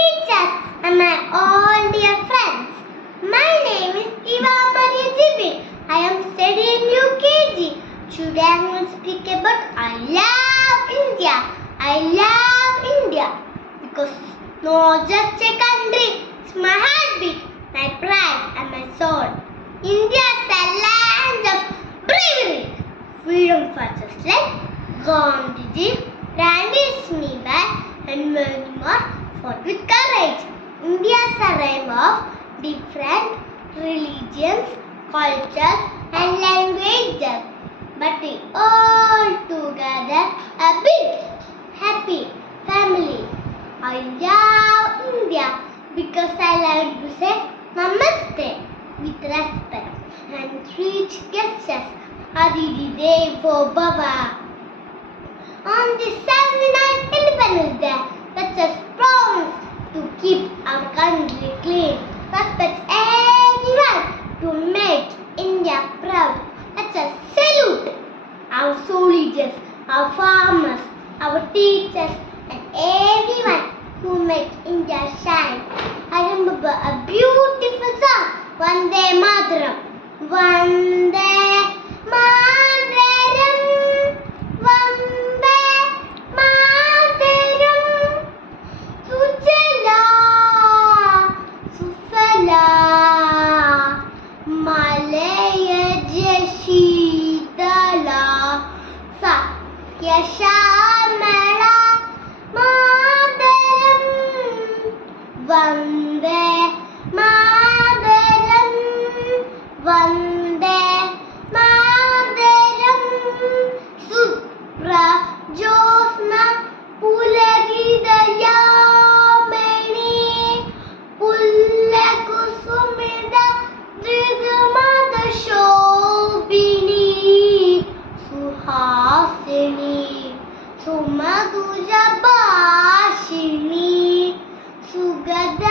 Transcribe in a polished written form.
teachers, and my all dear friends. My name is Eva Maria Jibin. I am studying UKG. Today I am going to speak about I love India. I love India because not just a country, it's my heartbeat, my pride and my soul. India is a land of bravery, freedom fighters like Gandhiji, Rani Lexmibai and many more fought with courage. India is a realm of different religions, cultures and languages, but we all together a big, happy family. I love India because I like to say Namaste with respect and treat gestures Aditi Devo Bhava. On this 79th Independence Day, let us promise to keep our country clean, respect everyone, to make India proud. Let us salute our soldiers, our farmers, our teachers and everyone who make India shine. I remember a beautiful song, Vande Mataram. Vande Mataram, Vande Mataram, Sujala, Sufala, Malaya Jashidala, Sakyashamala, Mataram, Vande Mataram, Vande Mataram, Supra Josna Pulagidayamani, Pullakusumida Dridumata Shobini, Suhasini, Sumadhuja Bashini, Sugada